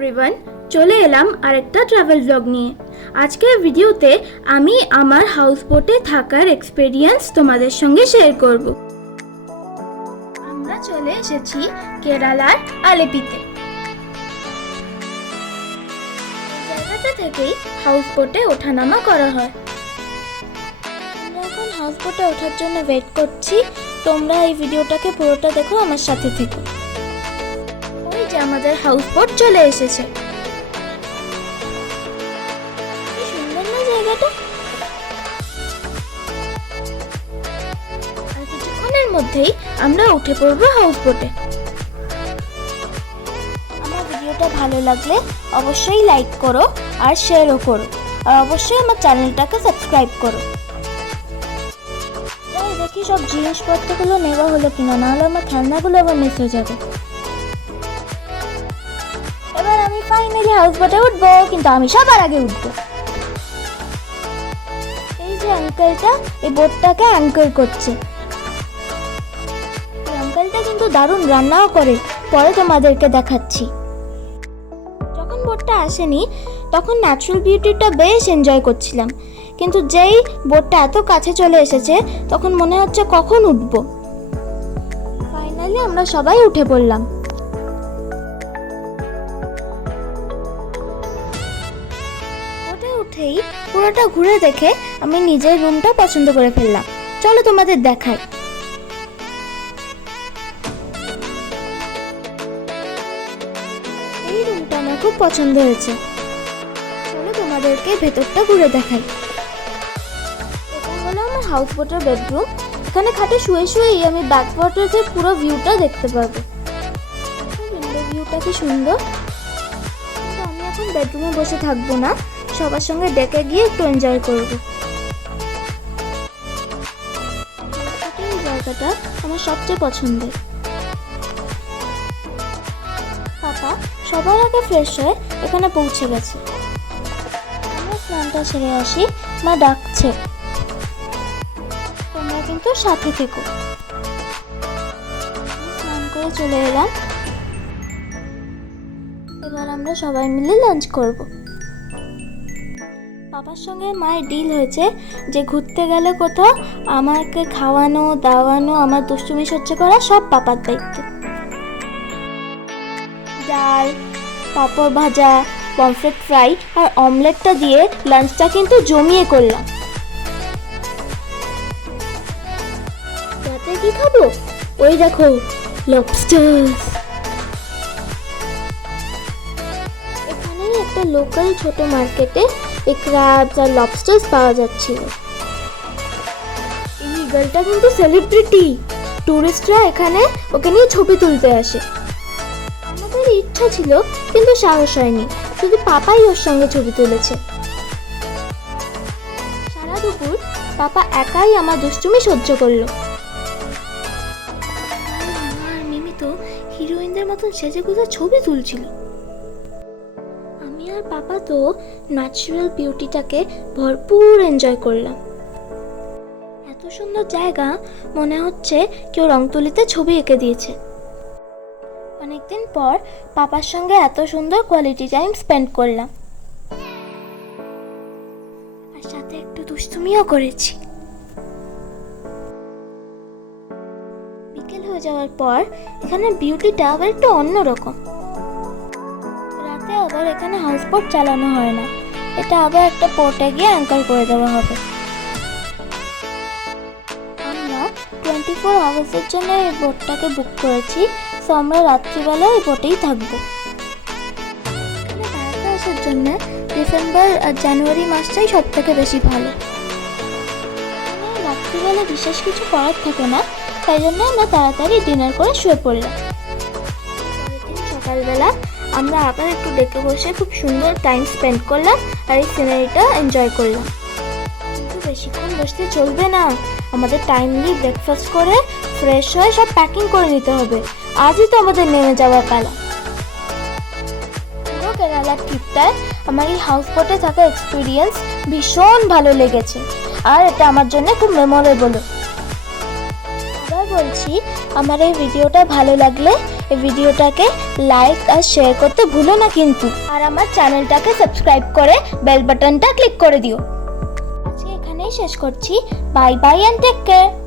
Everyone, চলে এলাম আরেকটা ট্রাভেল ব্লগ নিয়ে। আজকের ভিডিওতে আমি আমার হাউসবোটে থাকার এক্সপেরিয়েন্স তোমাদের সঙ্গে শেয়ার করব। আমরা চলে এসেছি কেরালার আলেপিতে। জায়গাটা থেকেই হাউসবোটে ওঠানামা করা হয়। আমরা এখন হাউসবোটে ওঠার জন্য ওয়েট করছি। তোমরা এই ভিডিওটাকে পুরোটা দেখো, আমার সাথে থেকো। ওই যে আমাদের হাউসবোট চলে এসেছে। কি সুন্দর না জায়গাটা। আর কিছুক্ষণের মধ্যেই আমরা উঠে পড়বো হাউসবোটে। আমার ভিডিওটা ভালো লাগলে অবশ্যই লাইক করো আর শেয়ারও করো, আর অবশ্যই আমার চ্যানেলটাকে সাবস্ক্রাইব করো। যাই দেখি সব জিনিসপত্রগুলো নেওয়া হলো কিনা, নাহলে আমার খেলনাগুলো আবার মিস হয়ে যাবে। এবার আমি ফাইনালি হাউসবোটে উঠবো, কিন্তু আমি সবার আগে উঠবো। এই যে আঙ্কেলটা এই বোটটাকে অ্যাঙ্কর করছে। এই আঙ্কেলটা কিন্তু দারুণ রান্নাও করে, পরে তোমাদেরকে দেখাচ্ছি। যখন বোটটা আসেনি তখন ন্যাচারাল বিউটিটা বেশ এনজয় করছিলাম, কিন্তু যেই বোটটা এত কাছে চলে এসেছে তখন মনে হচ্ছে কখন উঠবো। ফাইনালি আমরা সবাই উঠে পড়লাম। উঠেই পুরোটা ঘুরে দেখে আমি নিজের রুমটা পছন্দ করে ফেললাম। চলো তোমাদের দেখাই। এই রুমটা আমার খুব পছন্দ হয়েছে। চলো তোমাদেরকে ভেতরটা ঘুরে দেখাই। এটা হলো আমার হাউসবোটের বেডরুম। এখানে খাটে শুয়ে শুয়েই আমি ব্যাকওয়াটারের পুরো ভিউটা দেখতে পারবো। উইন্ডো ভিউটা কি সুন্দর। কিন্তু আমি এখন বেডরুমে বসে থাকবো না, সবার সঙ্গে ডেকে গিয়ে একটু এনজয় করবো। এই জায়গাটা আমার সবচেয়ে পছন্দের। পাপা সবার আগে ফ্রেশ হয়ে এখানে পৌঁছে গেছে। আমরা স্নানটা সেরে আসি, মা ডাকছে। তোমরা কিন্তু সাথে থেকো। স্নান করে চলে এলাম। এবার আমরা সবাই মিলে লাঞ্চ করবো। বাবার সঙ্গে মায়ের ডিল হয়েছে যে ঘুরতে গেলে কোথাও আমাকে খাওয়ানো দাওয়ানো, আমার দুষ্টুমি সহ্য করা সব পাপার দায়িত্ব। ডাল, পাঁপড় ভাজা, পমফ্রেট ফ্রাই আর অমলেটটা দিয়ে লাঞ্চটা কিন্তু জমিয়ে করলাম। রাতে কি খাবো? ওই দেখো লবস্টার। এখানেই একটা লোকাল ছোট মার্কেটে এই ক্র্যাবস আর লবস্টার্স পাওয়া যাচ্ছিল। এই গার্লটা কিন্তু সেলিব্রিটি, টুরিস্টরা এখানে ওকে নিয়ে ছবি তুলতে আসে। আমাদের ইচ্ছা ছিল কিন্তু সাহস হয়নি, শুধু পাপাই ওর সঙ্গে ছবি তুলেছে। সারা দুপুর পাপা একাই আমার দুষ্টুমি সহ্য করলো। আর মিমি তো হিরোইনদের মতন সেজে গুজে ছবি তুলছিল। আমি আর পাপা তো ন্যাচারাল বিউটিটাকে ভরপুর এনজয় করলাম। এত সুন্দর জায়গা, মনে হচ্ছে কেউ রংতুলিতে ছবি এঁকে দিয়েছে। অনেকদিন পর পাপার সঙ্গে এত সুন্দর কোয়ালিটি টাইম স্পেন্ড করলাম, আর সাথে একটু দুষ্টুমিও করেছি। বিকেল হয়ে যাওয়ার পর এখানে বিউটিটা আবার একটু অন্যরকম। রাতে আবার এখানে হাউসবোট চালানো হয় না, এটা আবার একটা পোর্টে গিয়ে অ্যাঙ্কার করে দেওয়া হবে। আমরা 24 আওয়ার্সের জন্য এই বোটটাকে বুক করেছি, তো আমরা রাত্রিবেলা এই বোটেই থাকবো। এখানে বেড়াতে আসার জন্য ডিসেম্বর আর জানুয়ারি মাসটাই সব থেকে বেশি ভালো। রাত্রিবেলা বিশেষ কিছু করার থাকে না, তাই জন্য আমরা তাড়াতাড়ি ডিনার করে শুয়ে পড়লাম। পরের দিন সকালবেলা আমরা আবার একটু ডেকে বসে খুব সুন্দর টাইম স্পেন্ড করলাম আর এই সিনারিটা এনজয় করলাম। কিন্তু বেশিক্ষণ বসতে চলবে না, আমাদের টাইমলি ব্রেকফাস্ট করে ফ্রেশ হয়ে সব প্যাকিং করে নিতে হবে। আজই তো আমাদের নেমে যাওয়ার পালা। পুরো কেরালার ট্রিপটায় আমার এই হাউসবোটে থাকা এক্সপিরিয়েন্স ভীষণ ভালো লেগেছে, আর এটা আমার জন্য খুব মেমোরেবল। আবার বলছি, আমার এই ভিডিওটা ভালো লাগলে এই ভিডিওটাকে লাইক আর শেয়ার করতে ভুলো না কিন্তু, আর আমার চ্যানেলটাকে সাবস্ক্রাইব করে বেল বাটনটা ক্লিক করে দিও। আজকে এখানেই শেষ করছি। Bye bye and take care.